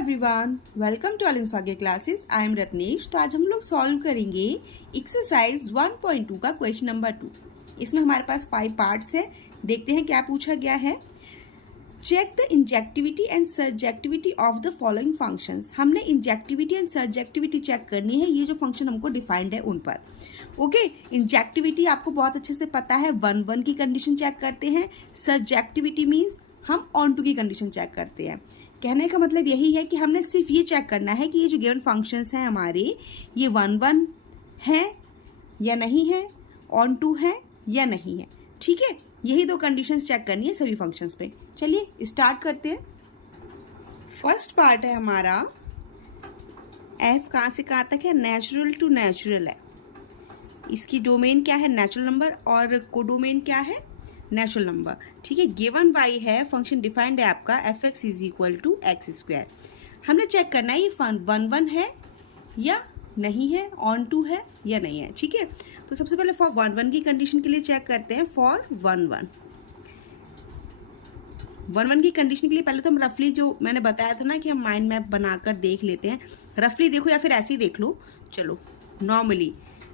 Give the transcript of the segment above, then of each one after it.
Everyone, welcome to अलिंग स्वागे classes. I am Ratnesh. तो आज हम लोग सॉल्व करेंगे एक्सरसाइज 1.2 का क्वेश्चन नंबर 2। इसमें हमारे पास 5 पार्ट्स है। देखते हैं क्या पूछा गया है। Check the injectivity and surjectivity of the following functions. हमने इंजेक्टिविटी एंड सर्जेक्टिविटी चेक करनी है, ये जो फंक्शन हमको डिफाइंड है उन पर। ओके, इंजेक्टिविटी आपको बहुत अच्छे से पता है, 1 की कंडीशन चेक करते हैं। सर्जेक्टिविटी मीन्स हम ऑन टू की कंडीशन चेक करते हैं। कहने का मतलब यही है कि हमने सिर्फ ये चेक करना है कि ये जो गिवन फंक्शंस हैं हमारे, ये 1 हैं या नहीं है, ऑन टू है या नहीं है। ठीक है, यही 2 कंडीशंस चेक करनी है सभी फंक्शंस पे। चलिए स्टार्ट करते हैं। फर्स्ट पार्ट है हमारा एफ कहाँ से कहाँ तक है, नेचुरल टू नेचुरल है। इसकी डोमेन क्या है, नेचुरल नंबर, और कोडोमेन क्या है, नेचुरल नंबर। ठीक है, गिवन वाई है, फंक्शन डिफाइंड है आपका f x is equal to x square. हमने चेक करना है ये 1 है या नहीं है, ऑन टू है या नहीं है। ठीक है, तो सबसे पहले फॉर 1 की कंडीशन के लिए चेक करते हैं। फॉर 1 की कंडीशन के लिए पहले तो हम रफली, जो मैंने बताया था ना कि हम माइंड मैप बनाकर देख लेते हैं। रफली देखो या फिर ऐसे ही देख लो। चलो, नॉर्मली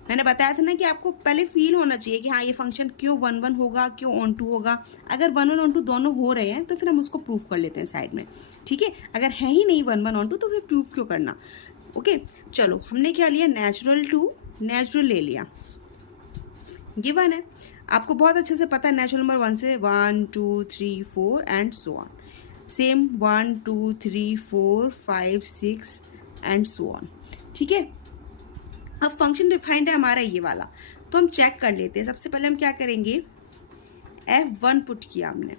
मैंने बताया था ना कि आपको पहले फील होना चाहिए कि हाँ ये फंक्शन क्यों 1 होगा, क्यों ऑन टू होगा। अगर 1 ऑन टू दोनों हो रहे हैं तो फिर हम उसको प्रूफ कर लेते हैं साइड में। ठीक है, अगर है ही नहीं 1 ऑन टू तो फिर प्रूफ क्यों करना। ओके, चलो हमने क्या लिया, नेचुरल टू नेचुरल ले लिया। गिवन है, आपको बहुत अच्छे से पता है नेचुरल नंबर 1 से 1 2 3 4 and so on. Same 1 2 3 4 5 6 and so on. ठीक है, अब फंक्शन डिफाइंड है हमारा ये वाला, तो हम चेक कर लेते हैं। सबसे पहले हम क्या करेंगे, f1 पुट किया हमने।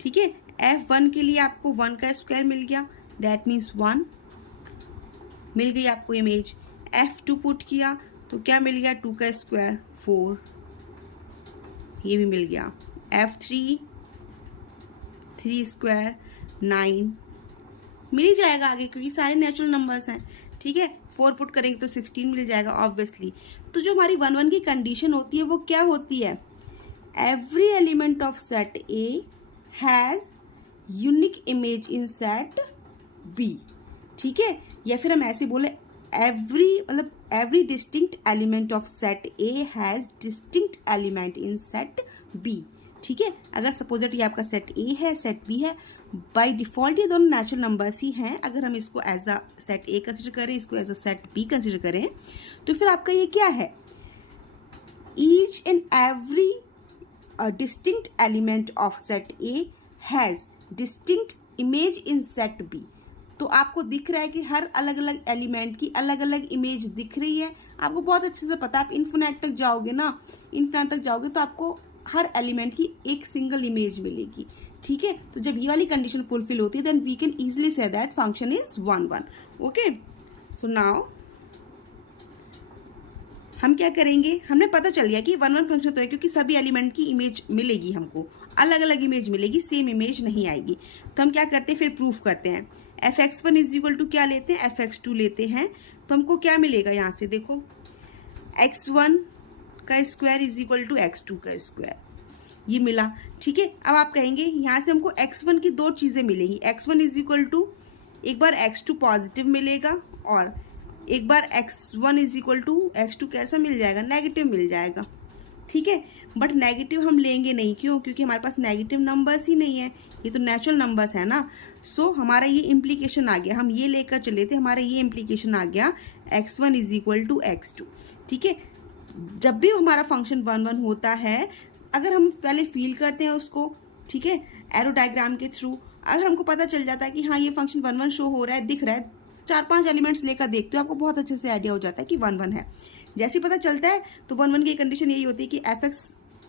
ठीक है, f1 के लिए आपको 1 का स्क्वायर मिल गया, दैट मीन्स 1 मिल गई आपको इमेज। f2 पुट किया तो क्या मिल गया, 2 का स्क्वायर 4, ये भी मिल गया। f3 3 स्क्वायर 9 मिल ही जाएगा आगे, क्योंकि सारे नेचुरल नंबर्स हैं। ठीक है, 4 पुट करेंगे तो 16 मिल जाएगा ऑब्वियसली। तो जो हमारी 1 की कंडीशन होती है वो क्या होती है, every element of set A has unique image in set B. ठीक है, या फिर हम ऐसे बोले every distinct element of set A has distinct element in set B. ठीक है, अगर सपोजट ये आपका सेट ए है, सेट बी है, बाय डिफ़ॉल्ट ये दोनों नेचुरल नंबर्स ही हैं। अगर हम इसको as a set A consider करें, इसको as a set B consider करें, तो फिर आपका ये क्या है, each and every distinct element of set A has distinct image in set B. तो आपको दिख रहा है कि हर अलग अलग एलिमेंट की अलग अलग इमेज दिख रही है। आपको बहुत अच्छे से पता है, आप इन्फिनिट तक जाओगे ना, इन्फिनिट तक जाओगे तो आपको हर एलिमेंट की एक सिंगल इमेज मिलेगी। ठीक है, तो जब ये वाली कंडीशन फुलफिल होती है then we can easily say that function is 1 okay, so now हम क्या करेंगे, हमने पता चल गया कि 1 फंक्शन तो है, क्योंकि सभी एलिमेंट की इमेज मिलेगी हमको, अलग अलग इमेज मिलेगी, सेम इमेज नहीं आएगी। तो हम क्या करते हैं, फिर प्रूफ करते हैं। fx1 इज इक्वल टू क्या लेते हैं, fx2 लेते हैं। तो हमको क्या मिलेगा, यहाँ से देखो, x1 का square is equal to x2 का स्क्वायर, ये मिला। ठीक है, अब आप कहेंगे यहाँ से हमको x1 की 2 चीज़ें मिलेंगी। x1 इज इक्वल टू एक बार x2 पॉजिटिव मिलेगा, और एक बार x1 is equal to x2 कैसा मिल जाएगा, नेगेटिव मिल जाएगा। ठीक है, बट नेगेटिव हम लेंगे नहीं, क्यों, क्योंकि हमारे पास नेगेटिव नंबर्स ही नहीं है, ये तो नेचुरल नंबर्स है ना। सो हमारा ये इम्प्लीकेशन आ गया, हम ये लेकर चले थे, हमारा ये इम्प्लीकेशन आ गया x1 is equal to x2। ठीक है, जब भी हमारा फंक्शन 1 होता है, अगर हम पहले फील करते हैं उसको, ठीक है, एरो डायग्राम के थ्रू, अगर हमको पता चल जाता है कि हाँ ये फंक्शन 1 शो हो रहा है, दिख रहा है, 4-5 एलिमेंट्स लेकर देखते हो, आपको बहुत अच्छे से आइडिया हो जाता है कि 1 है। जैसे ही पता चलता है तो 1 की कंडीशन यही होती है कि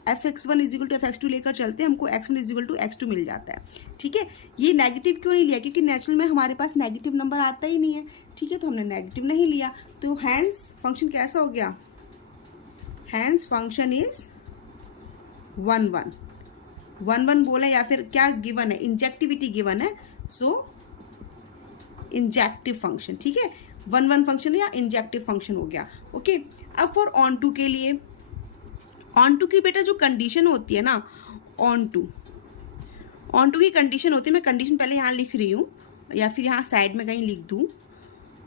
fx1 is equal to fx2 लेकर चलते हैं, हमको x1 is equal to x2 मिल जाता है। ठीक है, ये नेगेटिव क्यों नहीं लिया, क्योंकि नेचुरल में हमारे पास नेगेटिव नंबर आता ही नहीं है। ठीक है, तो हमने नेगेटिव नहीं लिया, तो हैंस फंक्शन कैसा हो गया, हैंस फंक्शन इज 1 बोला, या फिर क्या गिवन है, इंजेक्टिविटी गिवन है, सो इंजेक्टिव फंक्शन। ठीक है, 1 फंक्शन या इंजेक्टिव फंक्शन हो गया। ओके, अब फॉर ऑन टू के लिए, ऑन टू की बेटा जो कंडीशन होती है ना, ऑन टू की कंडीशन होती है, मैं कंडीशन पहले यहाँ लिख रही हूँ, या फिर यहाँ साइड में कहीं लिख दूँ,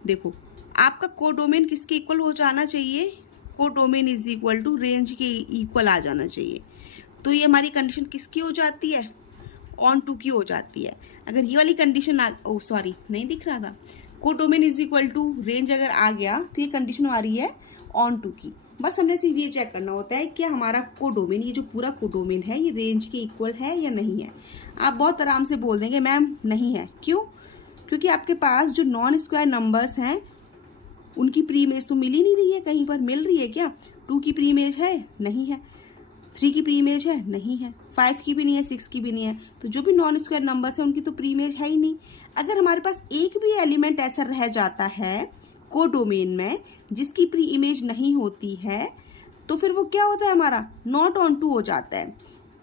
देखो आपका कोडोमेन किसके इक्वल हो जाना चाहिए, codomain is equal to range के इक्वल आ जाना चाहिए। तो ये हमारी कंडीशन किसकी हो जाती है, ऑन टू की हो जाती है। अगर ये वाली कंडीशन नहीं दिख रहा था, codomain is equal to range अगर आ गया तो ये कंडीशन आ रही है ऑन टू की। बस हमने सिर्फ ये चेक करना होता है कि हमारा कोडोमेन, ये जो पूरा कोडोमेन है, ये रेंज के इक्वल है या नहीं है। आप बहुत आराम से बोल देंगे मैम नहीं है। क्यों? क्योंकि आपके पास जो नॉन स्क्वायर नंबर्स हैं उनकी प्री इमेज तो मिल ही नहीं रही है, कहीं पर मिल रही है क्या? 2 की प्री इमेज है? नहीं है। 3 की प्री इमेज है? नहीं है। 5 की भी नहीं है, 6 की भी नहीं है। तो जो भी नॉन स्क्वायर नंबर्स हैं उनकी तो प्री इमेज है ही नहीं। अगर हमारे पास एक भी एलिमेंट ऐसा रह जाता है कोडोमेन में जिसकी प्री इमेज नहीं होती है, तो फिर वो क्या होता है, हमारा नॉट ऑन टू हो जाता है।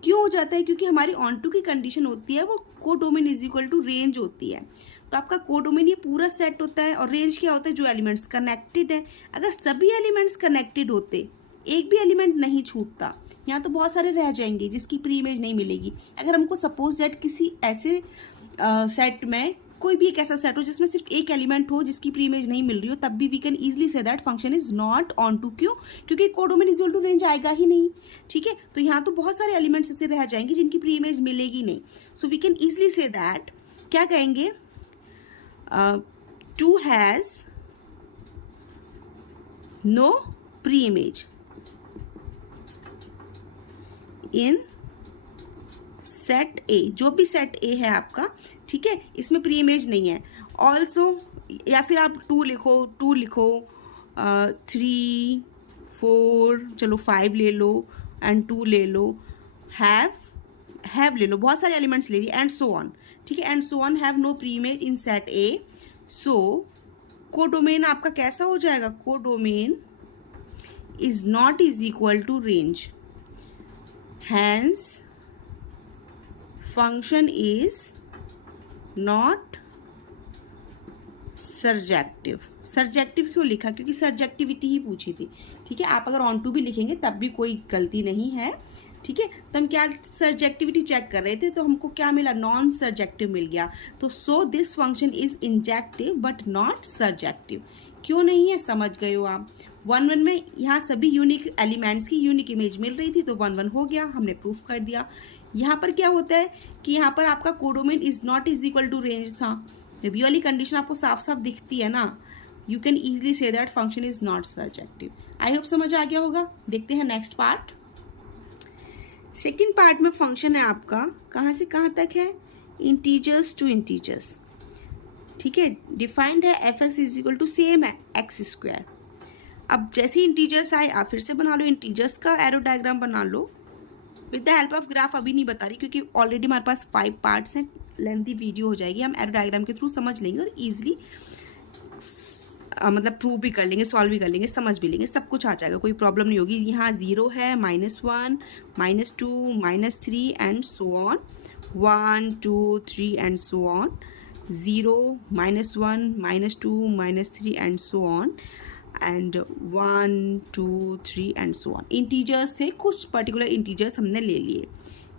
क्यों हो जाता है? क्योंकि हमारी ऑन टू की कंडीशन होती है वो codomain is equal to range होती है। तो आपका कोडोमेन ये पूरा सेट होता है, और रेंज क्या होता है, जो एलिमेंट्स कनेक्टेड है। अगर सभी एलिमेंट्स कनेक्टेड होते, एक भी एलिमेंट नहीं छूटता, यहाँ तो बहुत सारे रह जाएंगे जिसकी प्री इमेज नहीं मिलेगी। अगर हमको सपोज दैट किसी ऐसे सेट में कोई भी एक ऐसा सेट हो जिसमें सिर्फ एक एलिमेंट हो जिसकी प्री इमेज नहीं मिल रही हो, तब भी we can easily say that function is not onto. क्यों? क्योंकि codomain is equal to range आएगा ही नहीं। ठीक है, तो यहाँ तो बहुत सारे एलिमेंट्स ऐसे रह जाएंगे जिनकी प्री इमेज मिलेगी नहीं। So we can easily say that, क्या कहेंगे, 2 has no pre image in set A. जो भी सेट ए है आपका, ठीक है, इसमें प्री इमेज नहीं है। ऑल्सो, या फिर आप 2 लिखो, 3 4, चलो 5 ले लो एंड 2 ले लो, हैव ले लो, बहुत सारे एलिमेंट्स ले लिए, एंड सो ऑन। ठीक है, and so on have no pre image in set A. So codomain आपका कैसा हो जाएगा, codomain is not is equal to range, hence function is not surjective. Surjective क्यों लिखा? क्योंकि सर्जेक्टिविटी ही पूछी थी। ठीक है, आप अगर ऑन टू भी लिखेंगे तब भी कोई गलती नहीं है। ठीक है, तो हम क्या सर्जेक्टिविटी चेक कर रहे थे, तो हमको क्या मिला, नॉन सर्जेक्टिव मिल गया। तो so this function is injective but not surjective. क्यों नहीं है, समझ गए हो आप। 1 1 में यहाँ सभी यूनिक एलिमेंट्स की यूनिक इमेज मिल रही थी, तो 1 1 हो गया, हमने प्रूफ कर दिया। यहाँ पर क्या होता है कि यहाँ पर आपका codomain is not is equal to range था। जब ये वाली कंडीशन आपको साफ साफ दिखती है ना, you can easily say that function is not surjective. I hope समझ आ गया होगा। देखते हैं नेक्स्ट पार्ट। सेकेंड पार्ट में फंक्शन है आपका, कहाँ से कहाँ तक है, इंटीजर्स टू इंटीजर्स। ठीक है, डिफाइंड है f x is equal to same है एक्स स्क्वायर। अब जैसे इंटीजर्स आए आप फिर से बना लो, इंटीजर्स का एरो डायग्राम बना लो with the help of graph. अभी नहीं बता रही क्योंकि ऑलरेडी हमारे पास 5 पार्ट्स हैं, लेंथी वीडियो हो जाएगी, हम एरो डायग्राम के थ्रू समझ लेंगे और ईजिली मतलब प्रूव भी कर लेंगे, सॉल्व भी कर लेंगे, समझ भी लेंगे, सब कुछ आ जाएगा, कोई प्रॉब्लम नहीं होगी। यहाँ 0 है, -1, -2, -3 and so on, 1 2 3 and so on, 0 -1 -2 -3 and so on, and 1 2 3 and so on. Integers थे, कुछ पर्टिकुलर इंटीजर्स हमने ले लिए।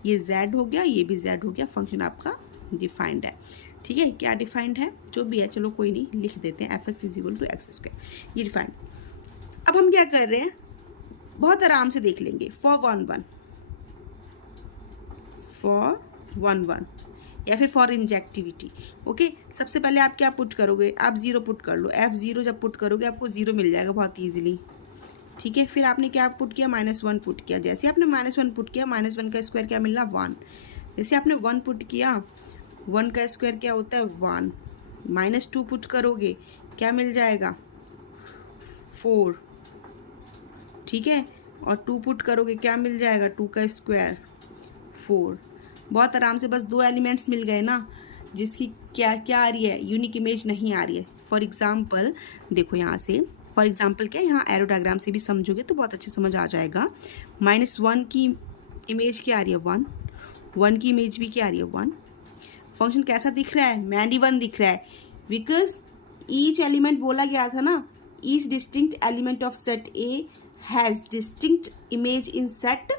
ये z हो गया, ये भी z हो गया, फंक्शन आपका डिफाइंड है। ठीक है, क्या डिफाइंड है, जो भी है, चलो कोई नहीं, लिख देते हैं f x is equal to x square, ये डिफाइंड। अब हम क्या कर रहे हैं, बहुत आराम से देख लेंगे। फॉर 1 1 या फिर फॉर इंजेक्टिविटी। ओके, सबसे पहले आप क्या पुट करोगे, आप 0 पुट कर लो। F0 जब पुट करोगे आपको 0 मिल जाएगा बहुत ईजिली। ठीक है, फिर आपने क्या पुट किया, -1 पुट किया। जैसे आपने -1 पुट किया, -1 का स्क्वायर क्या मिलना, 1। जैसे आपने 1 पुट किया, 1 का स्क्वायर क्या होता है, 1। -2 पुट करोगे क्या मिल जाएगा, 4। ठीक है, और 2 पुट करोगे क्या मिल जाएगा, 2 का स्क्वायर 4। बहुत आराम से, बस 2 एलिमेंट्स मिल गए ना, जिसकी क्या आ रही है, यूनिक इमेज नहीं आ रही है। फॉर एग्जाम्पल देखो, यहाँ से फॉर एग्जाम्पल क्या, यहाँ एरो डायग्राम से भी समझोगे तो बहुत अच्छे समझ आ जाएगा। -1 की इमेज क्या आ रही है, 1। 1 की इमेज भी क्या आ रही है, 1। फंक्शन कैसा दिख रहा है, मैंडी 1 दिख रहा है, बिकॉज ईच एलिमेंट बोला गया था ना, each distinct element of set A has distinct image in set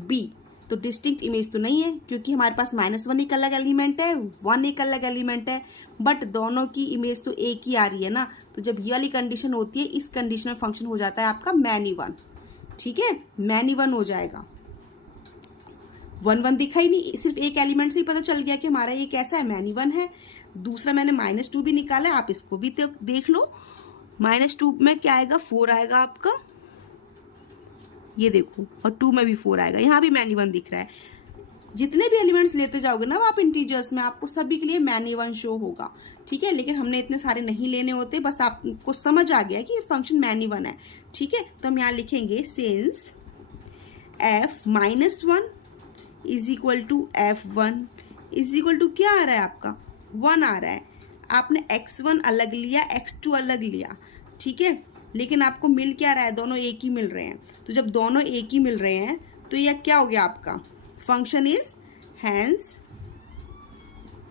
B. तो डिस्टिंक्ट इमेज तो नहीं है, क्योंकि हमारे पास -1 एक अलग एलिमेंट है, 1 एक अलग एलिमेंट है, बट दोनों की इमेज तो एक ही आ रही है ना। तो जब ये वाली कंडीशन होती है, इस कंडीशन में फंक्शन हो जाता है आपका मैनी वन। ठीक है, मैनी वन हो जाएगा। 1 1 दिखा ही नहीं, सिर्फ एक एलिमेंट से ही पता चल गया कि हमारा ये कैसा है, मैनी वन है। दूसरा मैंने -2 भी निकाला है, आप इसको भी देख लो। -2 में क्या आएगा, 4 आएगा आपका, ये देखो, और 2 में भी 4 आएगा, यहाँ भी मैनी वन दिख रहा है। जितने भी एलिमेंट्स लेते जाओगे ना आप इंटीजर्स में, आपको सभी के लिए मैनी वन शो होगा। ठीक है, लेकिन हमने इतने सारे नहीं लेने होते, बस आपको समझ आ गया कि ये फंक्शन मैनी वन है। ठीक है, तो हम यहाँ लिखेंगे since f -1 is equal to f1 is equal to क्या आ रहा है आपका, 1 आ रहा है। आपने x1 अलग लिया, x2 अलग लिया, ठीक है, लेकिन आपको मिल क्या रहा है, दोनों एक ही मिल रहे हैं। तो जब दोनों एक ही मिल रहे हैं तो यह क्या हो गया आपका, function is hence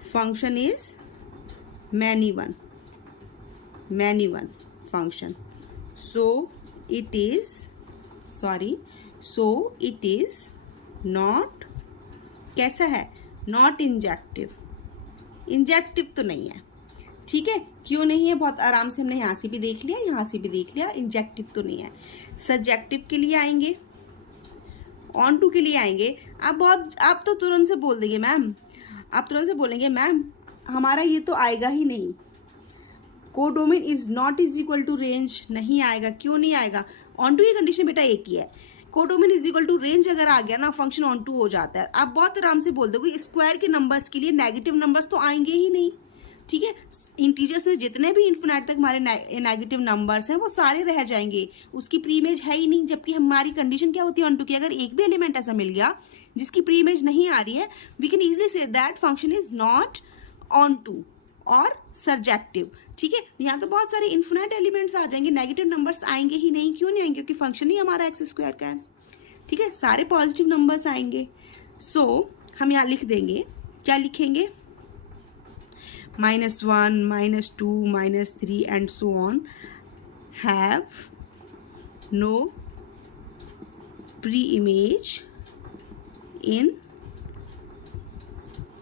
function is many one function. So it is not कैसा है, नॉट इंजेक्टिव तो नहीं है। ठीक है, क्यों नहीं है, बहुत आराम से हमने यहाँ से भी देख लिया, यहाँ से भी देख लिया, इंजेक्टिव तो नहीं है। सब्जेक्टिव के लिए आएंगे, ऑन टू के लिए आएंगे। आप तो तुरंत से बोल देंगे मैम, आप तुरंत से बोलेंगे मैम हमारा ये तो आएगा ही नहीं, codomain is not is equal to range, नहीं आएगा। क्यों नहीं आएगा, ऑन टू की कंडीशन बेटा एक ही है, codomain is equal to range अगर आ गया ना, फंक्शन ऑन टू हो जाता है। आप बहुत आराम से बोल दोगे, स्क्वायर के नंबर्स के लिए नेगेटिव नंबर्स तो आएंगे ही नहीं। ठीक है, इंटीजर्स में जितने भी इन्फिनाइट तक हमारे नेगेटिव नंबर्स हैं वो सारे रह जाएंगे, उसकी प्री इमेज है ही नहीं। जबकि हमारी कंडीशन क्या होती है ऑन टू की, अगर एक भी एलिमेंट ऐसा मिल गया जिसकी प्री इमेज नहीं आ रही है, we can easily say that function is not onto और सर्जेक्टिव। ठीक है, यहाँ तो बहुत सारे इन्फिनाइट एलिमेंट्स आ जाएंगे, नेगेटिव नंबर्स आएंगे ही नहीं। क्यों नहीं आएंगे, क्योंकि फंक्शन ही हमारा x स्क्वायर का है। ठीक है, सारे पॉजिटिव नंबर्स आएंगे। सो हम यहाँ लिख देंगे, क्या लिखेंगे, -1 -2 -3 and so on have no pre image in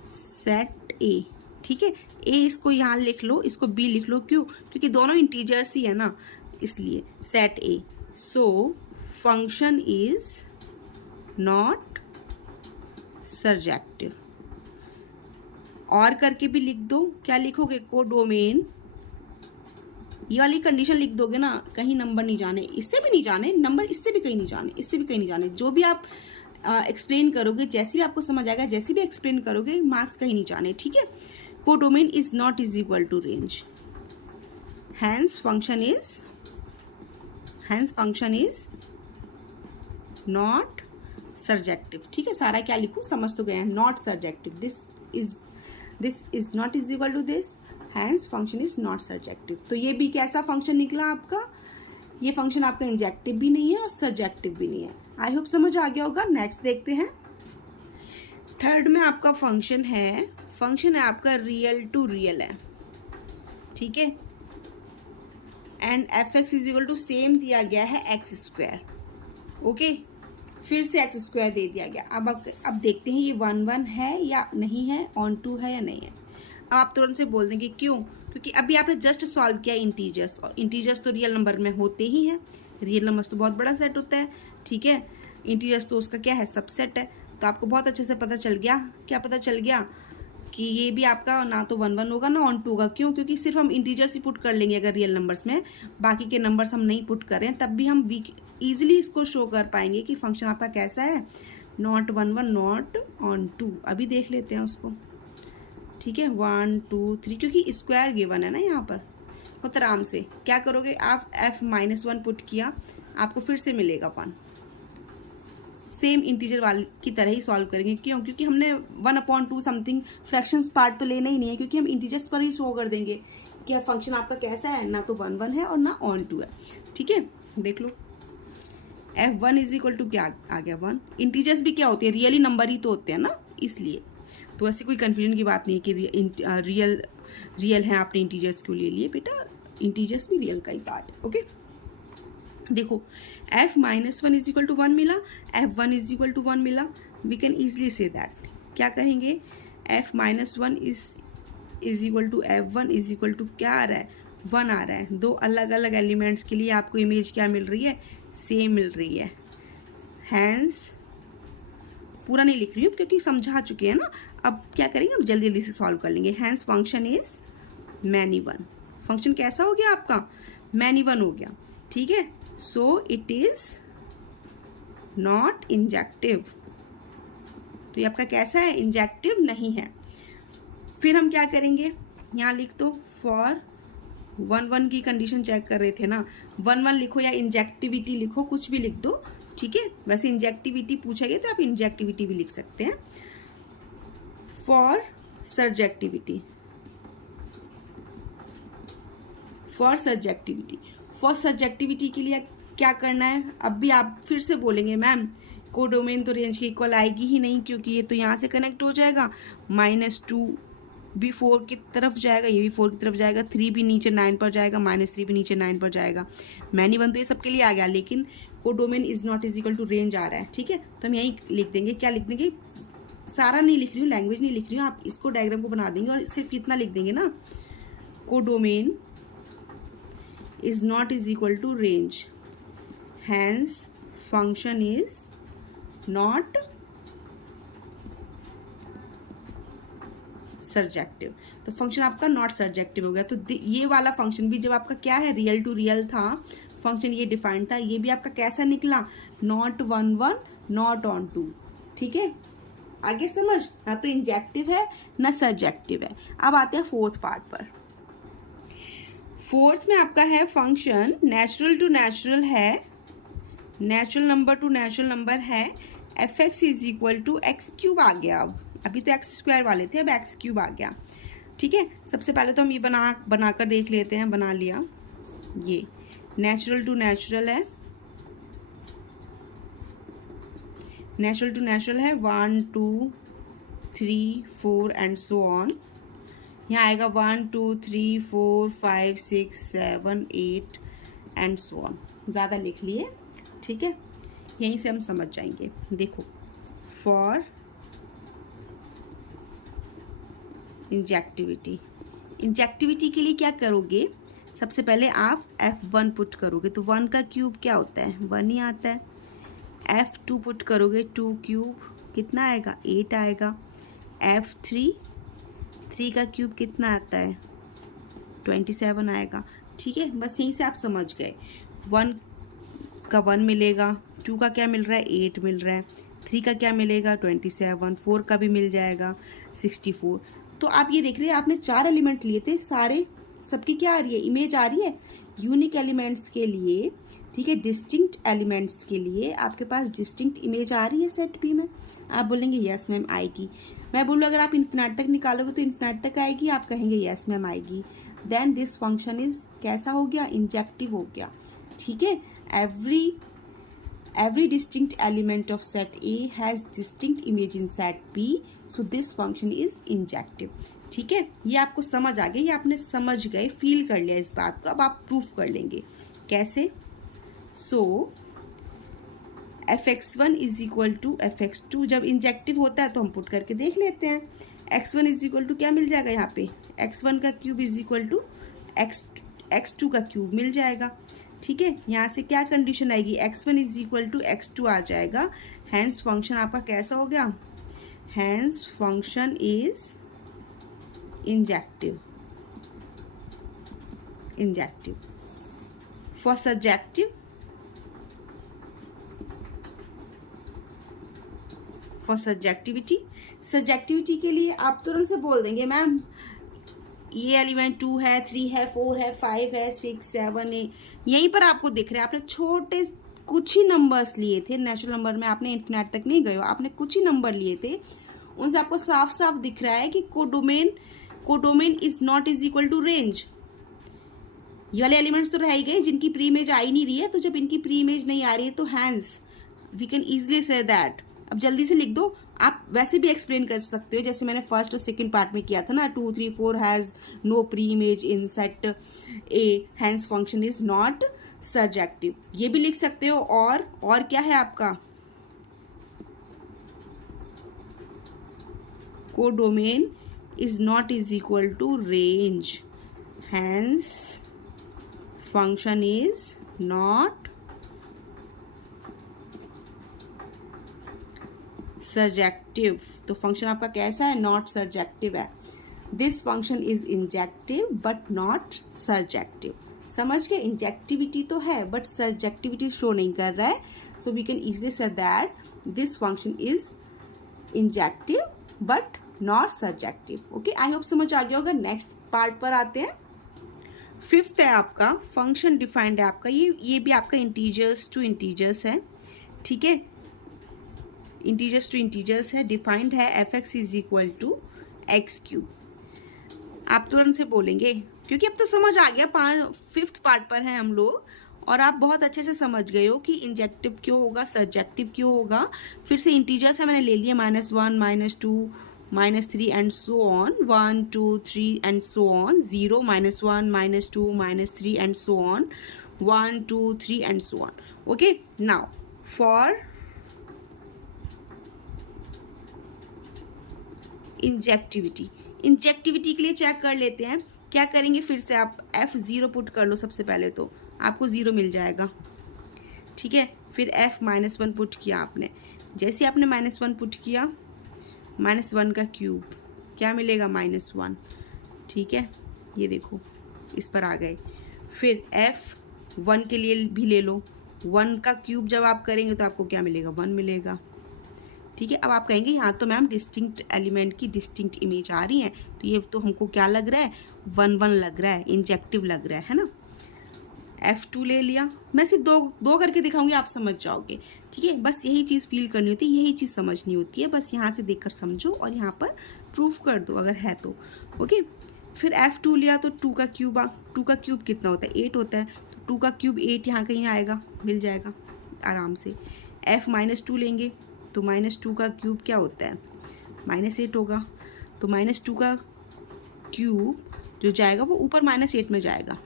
set A. ठीक है, ए इसको यहाँ लिख लो, इसको बी लिख लो, क्यों, क्योंकि दोनों इंटीजर्स ही है ना, इसलिए set A. So function is not surjective. और करके भी लिख दो, क्या लिखोगे, कोडोमेन, ये वाली कंडीशन लिख दोगे ना, कहीं नंबर नहीं जाने, इससे भी नहीं जाने नंबर, इससे भी कहीं नहीं जाने, इससे भी कहीं नहीं जाने। जो भी आप एक्सप्लेन करोगे, जैसे भी आपको समझ आएगा, जैसे भी एक्सप्लेन करोगे, मार्क्स कहीं नहीं जाने। ठीक है, codomain is not is equal to range, hence function is not surjective. ठीक है, सारा क्या लिखूं, समझ तो गए हैं, not surjective, this is not is equal to this, hence function is not surjective. तो ये भी कैसा फंक्शन निकला आपका, ये फंक्शन आपका इंजेक्टिव भी नहीं है और सर्जेक्टिव भी नहीं है। आई होप समझ आ गया होगा। नेक्स्ट देखते हैं, थर्ड में आपका फंक्शन है आपका रियल टू रियल है। ठीक है, and fx is equal to same दिया गया है x स्क्वायर। ओके, फिर से x स्क्वायर दे दिया गया। अब देखते हैं ये 1 1 है या नहीं है, ऑन टू है या नहीं है। अब आप तुरंत से बोल देंगे क्यों, क्योंकि अभी आपने जस्ट सॉल्व किया इंटीजर्स, और इंटीजर्स तो रियल नंबर में होते ही हैं, रियल नंबर्स तो बहुत बड़ा सेट होता है। ठीक है, इंटीजर्स तो उसका क्या है, सबसेट है। तो आपको बहुत अच्छे से पता चल गया, क्या पता चल गया, कि ये भी आपका ना तो 1 1 होगा ना ऑन टू होगा। क्यों, क्योंकि सिर्फ हम इंटीजर्स ही पुट कर लेंगे अगर रियल नंबर्स में, बाकी के नंबर्स हम नहीं पुट कर रहे हैं, तब भी हम ईजिली इसको शो कर पाएंगे कि फंक्शन आपका कैसा है, नॉट 1 1 नॉट ऑन टू। अभी देख लेते हैं उसको। ठीक है, 1 2 3, क्योंकि स्क्वायर गिवन है ना यहाँ पर। बहुत आराम से क्या करोगे आप, f -1 पुट किया, आपको फिर से मिलेगा 1। सेम इंटीजर वाले की तरह ही सॉल्व करेंगे। क्यों, क्योंकि हमने 1/2 समथिंग फ्रैक्शंस पार्ट तो लेना ही नहीं है, क्योंकि हम इंटीजर्स पर ही शो कर देंगे कि फंक्शन आपका कैसा है, ना तो 1 1 है और ना ऑन टू है। ठीक है, देख लो, f1 इज इक्वल टू क्या आ गया, 1। इंटीजर्स भी क्या होते हैं, रियली नंबर ही तो होते हैं ना, इसलिए तो ऐसी कोई कन्फ्यूजन की बात नहीं कि रियल है, आपने इंटीजर्स क्यों ले लिए बेटा, इंटीजर्स भी रियल का ही पार्ट है। ओके, देखो f -1 इज इक्वल टू 1 मिला, f1 इज इक्वल टू 1 मिला, we can easily say that, क्या कहेंगे, f-1 is equal to f1 is equal to क्या आ रहा है, 1 आ रहा है। दो अलग अलग एलिमेंट्स के लिए आपको इमेज क्या मिल रही है, सेम मिल रही है। हैंस पूरा नहीं लिख रही हूँ क्योंकि समझा चुके हैं ना, अब क्या करेंगे, अब जल्दी जल्दी से सॉल्व कर लेंगे। Hence function is many one, function कैसा हो गया आपका, मैनी वन हो गया, ठीक है। सो इट इज नॉट इंजेक्टिव, तो ये आपका कैसा है, इंजेक्टिव नहीं है। फिर हम क्या करेंगे, यहाँ लिख दो फॉर 1-1 की कंडीशन चेक कर रहे थे ना, 1-1 लिखो या इंजेक्टिविटी लिखो, कुछ भी लिख दो, ठीक है। वैसे इंजेक्टिविटी पूछा गया तो आप इंजेक्टिविटी भी लिख सकते हैं। For surjectivity, for surjectivity, for surjectivity के लिए क्या करना है, अब भी आप फिर से बोलेंगे मैम कोडोमेन तो रेंज के इक्वल आएगी ही नहीं क्योंकि ये तो यहाँ से कनेक्ट हो जाएगा, -2 भी 4 की तरफ जाएगा, ये भी 4 की तरफ जाएगा, 3 भी नीचे 9 पर जाएगा, -3 भी नीचे 9 पर जाएगा। मैनी वन तो ये सबके लिए आ गया, लेकिन codomain is not is equal to range आ रहा है, ठीक है। तो हम यहीं लिख देंगे, क्या लिख देंगे, सारा नहीं लिख रही हूँ, लैंग्वेज नहीं लिख रही हूँ, आप इसको डायग्राम को बना देंगे और सिर्फ इतना लिख देंगे ना, codomain is not is equal to range, hence function is not surjective. तो फंक्शन आपका नॉट सर्जेक्टिव हो गया। तो ये वाला फंक्शन भी जब आपका क्या है, रियल टू रियल था फंक्शन, ये डिफाइंड था, ये भी आपका कैसा निकला, नॉट 1-1 नॉट ऑन 2, ठीक है। आगे समझ, ना तो इंजेक्टिव है ना सर्जेक्टिव है। अब आते हैं फोर्थ पार्ट पर। फोर्थ में आपका है फंक्शन नेचुरल टू नेचुरल है, natural number two natural number है, f(x) is equal to x³ आ गया। अब अभी तो x² वाले थे, अब x³ आ गया, ठीक है। सबसे पहले तो हम ये बनाकर देख लेते हैं, बना लिया, ये नेचुरल टू नेचुरल है, नेचुरल टू नेचुरल है 1 2 3 4 एंड सो ऑन। यहाँ आएगा 1 2 3 4 5 6 7 8 एंड सो ऑन, ज़्यादा लिख लिए, ठीक है। यहीं से हम समझ जाएंगे। देखो फॉर इंजेक्टिविटी, इंजेक्टिविटी के लिए क्या करोगे, सबसे पहले आप f1 पुट करोगे तो 1 का क्यूब क्या होता है, 1 ही आता है। f2 पुट करोगे, 2 क्यूब कितना आएगा, 8 आएगा। f3, 3 का क्यूब कितना आता है, 27 आएगा, ठीक है। बस यहीं से आप समझ गए, 1 का 1 मिलेगा, 2 का क्या मिल रहा है, 8 मिल रहा है, 3 का क्या मिलेगा, 27, 4 का भी मिल जाएगा 64। तो आप ये देख रहे हैं, आपने 4 एलिमेंट लिए थे, सारे सबकी क्या आ रही है, इमेज आ रही है। यूनिक एलिमेंट्स के लिए, ठीक है, डिस्टिंक्ट एलिमेंट्स के लिए आपके पास डिस्टिंक्ट इमेज आ रही है सेट पी में। आप बोलेंगे यस मैम आएगी। मैं बोलूँ अगर आप इन्फिनिट तक निकालोगे तो इन्फिनिट तक आएगी, आप कहेंगे यस मैम आएगी। देन दिस फंक्शन इज कैसा हो गया, इंजेक्टिव हो गया, ठीक है। every distinct element of set A has distinct image in set B, so this function is injective, ठीक है। ये आपको समझ आ गया, ये आपने समझ गए, फील कर लिया इस बात को। अब आप प्रूफ कर लेंगे कैसे, सो f(x1) is equal to f(x2), जब इंजेक्टिव होता है तो हम पुट करके देख लेते हैं। x1 इज इक्वल टू क्या मिल जाएगा, यहाँ पे x1 का cube is equal to x2 का क्यूब मिल जाएगा, ठीक है। यहाँ से क्या कंडीशन आएगी, x1 is equal to x2 आ जाएगा। हैंस फंक्शन आपका कैसा हो गया, hence function is injective, injective. For subjective, for subjectivity, subjectivity के लिए आप तुरंत से बोल देंगे मैम ये एलिमेंट 2 है, 3 है, 4 है, 5 है, 6 7 8, यहीं पर आपको दिख रहा है। आपने छोटे कुछ ही नंबर्स लिए थे, नेचुरल नंबर में आपने इन्फिनिट तक नहीं गए हो, आपने कुछ ही नंबर लिए थे, उनसे आपको साफ साफ दिख रहा है कि codomain is not is equal to range. ये वाले एलिमेंट्स तो रह ही गए जिनकी प्री इमेज आ ही नहीं रही है, तो जब इनकी प्री इमेज नहीं आ रही है तो hence we can easily say that. अब जल्दी से लिख दो, आप वैसे भी एक्सप्लेन कर सकते हो जैसे मैंने फर्स्ट और सेकंड पार्ट में किया था ना, 2 3 4 has no pre image in set A, hence function is not surjective, ये भी लिख सकते हो। और क्या है आपका, codomain is not is equal to range, hence function is not surjective। तो फंक्शन आपका कैसा है? नॉट सर्जेक्टिव है। This function is injective but not surjective. समझ गए? इंजेक्टिविटी तो है बट सर्जेक्टिविटी शो नहीं कर रहा है। So we can easily say that this function is injective but not surjective. Okay, I hope समझ आ गया होगा। नेक्स्ट पार्ट पर आते हैं। फिफ्थ है आपका फंक्शन डिफाइंड है आपका, ये भी आपका इंटीजर्स टू इंटीजर्स है। ठीक है, इंटीजर्स टू इंटीजर्स है, डिफाइंड है f x is equal to x cube. आप तुरंत से बोलेंगे क्योंकि अब तो समझ आ गया, फिफ्थ पार्ट पर है हम लोग, और आप बहुत अच्छे से समझ गए हो कि इंजेक्टिव क्यों होगा, सर्जेक्टिव क्यों होगा। फिर से इंटीजर्स है, मैंने ले लिया -1 -2 -3 and so on, 1 2 3 and so on, 0 -1 -2 -3 and so on, 1 2 3 and so on. Okay, now for injectivity, injectivity के लिए चेक कर लेते हैं। क्या करेंगे? फिर से आप F0 पुट कर लो। सबसे पहले तो आपको 0 मिल जाएगा। ठीक है, फिर F -1 पुट किया आपने। जैसे आपने -1 पुट किया, -1 का क्यूब क्या मिलेगा? -1। ठीक है, ये देखो इस पर आ गए। फिर F1 के लिए भी ले लो, 1 का क्यूब जब आप करेंगे तो आपको क्या मिलेगा? 1 मिलेगा। ठीक है, अब आप कहेंगे यहाँ तो मैम डिस्टिंक्ट एलिमेंट की डिस्टिंक्ट इमेज आ रही है, तो ये तो हमको क्या लग रहा है? 1 1 लग रहा है, इंजेक्टिव लग रहा है ना। F2 ले लिया। मैं सिर्फ दो करके दिखाऊंगी, आप समझ जाओगे। ठीक है, बस यही चीज़ फील करनी होती है, यही चीज़ समझनी होती है। बस यहाँ से देखकर समझो और यहाँ पर प्रूफ कर दो अगर है तो। ओके, फिर F2 लिया तो 2 का क्यूब कितना होता है? 8 होता है। तो 2 का क्यूब 8 यहाँ कहीं आएगा, मिल जाएगा आराम से। F -2 लेंगे तो -2 का क्यूब क्या होता है? -8 होगा। तो -2 का क्यूब जो जाएगा वो ऊपर -8 में जाएगा।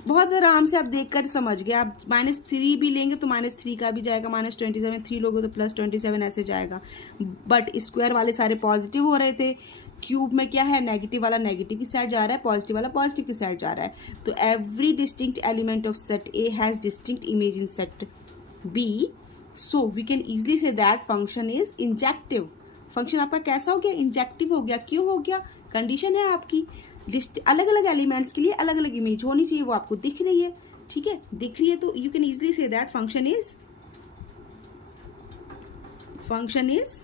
बहुत आराम से आप देखकर समझ गए। आप -3 भी लेंगे तो -3 का भी जाएगा, -27, 3 लोगे तो +27 ऐसे जाएगा। बट स्क्वायर वाले सारे पॉजिटिव हो रहे थे, क्यूब में क्या है? नेगेटिव वाला नेगेटिव की साइड जा रहा है, पॉजिटिव वाला पॉजिटिव की साइड जा रहा है। तो every distinct element of set A has distinct image in set B, so we can easily say that function is injective। Function आपका कैसा हो गया? इंजेक्टिव हो गया। क्यों हो गया? कंडीशन है आपकी, अलग अलग एलिमेंट्स के लिए अलग अलग इमेज होनी चाहिए, वो आपको दिख रही है। ठीक है, दिख रही है तो you can easily say that function is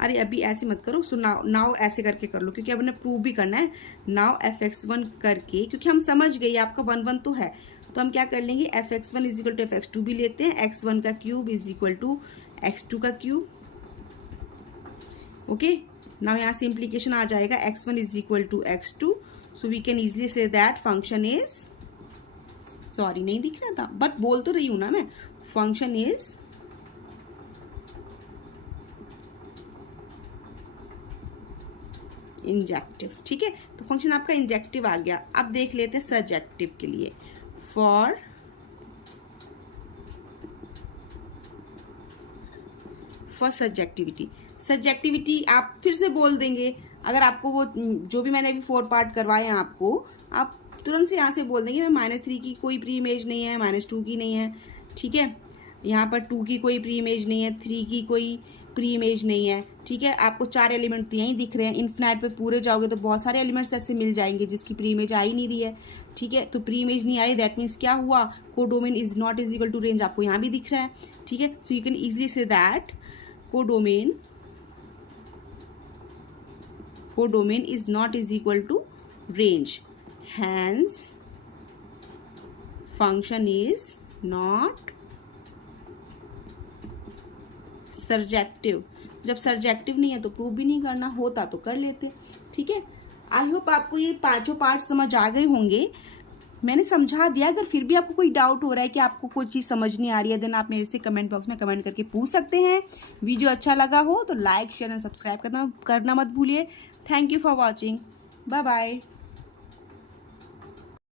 अरे अभी ऐसे मत करो। सो नाउ ऐसे करके कर लो, क्योंकि अब हमने प्रूव भी करना है। नाउ fx1 करके, क्योंकि हम समझ गए आपका 1 1 तो है, तो हम क्या कर लेंगे? fx1 is equal to fx2 भी लेते हैं। x1 का cube is equal to x2 का क्यूब। ओके, नाउ यहाँ से इम्प्लीकेशन आ जाएगा, x1 is equal to x2। So we can easily say that function is, sorry नहीं दिख रहा था बट बोल तो रही हूँ ना मैं, फंक्शन इज इंजेक्टिव। ठीक है, तो फंक्शन आपका इंजेक्टिव आ गया। अब देख लेते हैं सर्जेक्टिव के लिए। फॉर सर्जेक्टिविटी आप फिर से बोल देंगे। अगर आपको वो जो भी मैंने अभी 4 पार्ट करवाए हैं आपको, आप तुरंत से यहाँ से बोल देंगे मैं -3 की कोई प्री इमेज नहीं है, -2 की नहीं है। ठीक है, यहाँ पर 2 की कोई प्री इमेज नहीं है, 3 की कोई प्री इमेज नहीं है। ठीक है, आपको 4 एलिमेंट तो यहीं दिख रहे हैं। इन्फिनाइट पे पूरे जाओगे तो बहुत सारे एलिमेंट्स ऐसे मिल जाएंगे जिसकी प्री इमेज आ ही नहीं रही है। ठीक है, तो प्री इमेज नहीं आ रही, दैट मीन्स क्या हुआ? Codomain is not is equal to range, आपको यहाँ भी दिख रहा है। ठीक है, so you can easily say that codomain is not is equal to range, hence function is not surjective. जब सर्जेक्टिव नहीं है तो प्रूव भी नहीं करना, होता तो कर लेते। ठीक है, आई होप आपको ये 5 पार्ट समझ आ गए होंगे। मैंने समझा दिया। अगर फिर भी आपको कोई डाउट हो रहा है कि आपको कोई चीज़ समझ नहीं आ रही है, देन आप मेरे से कमेंट बॉक्स में कमेंट करके पूछ सकते हैं। वीडियो अच्छा लगा हो तो लाइक शेयर एंड सब्सक्राइब करना मत भूलिए। Thank you for watching, bye bye.